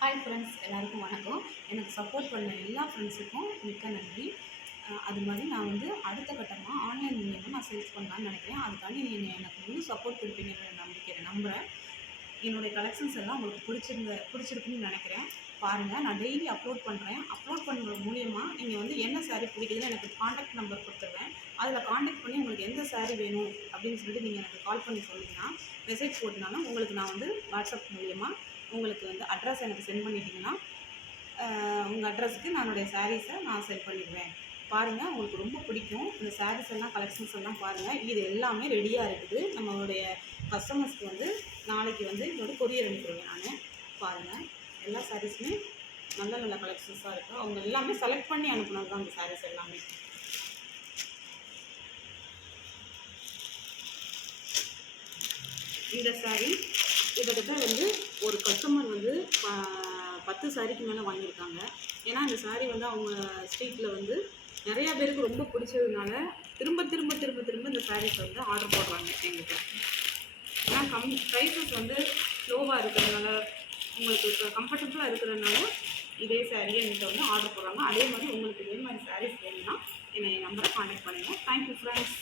Hi friends, எல்லாருக்கும் வணக்கம். எனக்கு சப்போர்ட் பண்ண எல்லா ஃப்ரெண்ட்ஸுக்கும் மிக்க நன்றி. அது மாதிரி நான் வந்து அடுத்த கட்டமாக ஆன்லைன் மூலியமாக நான் சேல்ஸ் பண்ணலான்னு நினைக்கிறேன். அதுக்காண்டி நீங்கள் எனக்கு முழு சப்போர்ட் கொடுப்பீங்கன்ற நம்புகிறேன். என்னுடைய கலெக்ஷன்ஸ் எல்லாம் உங்களுக்கு பிடிச்சிருக்குன்னு நினைக்கிறேன். பாருங்கள், நான் டெய்லி அப்லோட் பண்ணுறேன். அப்லோட் பண்ணுறது மூலிமா நீங்கள் வந்து என்ன சாரீ பிடிக்குதுன்னு எனக்கு காண்டாக்ட் நம்பர் கொடுத்துருவேன். அதில் காண்டாக்ட் பண்ணி உங்களுக்கு எந்த சாரீ வேணும் அப்படின்னு சொல்லிட்டு நீங்கள் எனக்கு கால் பண்ணி சொன்னீங்கன்னா, மெசேஜ் போட்டினாலும் உங்களுக்கு நான் வந்து வாட்ஸ்அப் மூலிமா உங்களுக்கு வந்து அட்ரஸ் எனக்கு சென்ட் பண்ணிட்டீங்கன்னா, உங்கள் அட்ரஸுக்கு என்னுடைய சாரீஸை நான் சென்ட் பண்ணிடுவேன். பாருங்கள், உங்களுக்கு ரொம்ப பிடிக்கும். இந்த சாரீஸ் எல்லாம் கலெக்ஷன்ஸ் எல்லாம் பாருங்கள். இது எல்லாமே ரெடியாக இருக்குது. நம்மளுடைய கஸ்டமர்ஸ்க்கு வந்து நாளைக்கு வந்து இதோட கொரியர் அனுப்பிடுவேன் நான். பாருங்கள், எல்லா சாரீஸுமே நல்ல நல்ல கலெக்ஷன்ஸாக இருக்குது. அவங்க எல்லாமே செலக்ட் பண்ணி அனுப்புனது தான் இந்த சாரீஸ் எல்லாமே. இந்த சாரீ கிட்டத்தட்ட வந்து ஒரு கஸ்டமர் வந்து 10 சாரீக்கு மேலே வாங்கியிருக்காங்க. ஏன்னா இந்த சாரீ வந்து அவங்க ஸ்ட்ரீட்டில் வந்து நிறையா பேருக்கு ரொம்ப பிடிச்சதுனால திரும்ப திரும்ப திரும்ப திரும்ப இந்த சாரீஸ் வந்து ஆர்டர் போடுறாங்க எங்களுக்கு. ஏன்னா ப்ரைஸஸ் வந்து லோவாக இருக்கிறதுனால, உங்களுக்கு கம்ஃபர்டபுளாக இருக்கிறதுனால இதே சாரியை என்கிட்ட வந்து ஆர்டர் போடுறாங்க. அதே மாதிரி உங்களுக்கு இதே மாதிரி சாரீஸ் வேணும்னா என் நம்பரை கான்டாக்ட் பண்ணுங்கள். Thank you friends.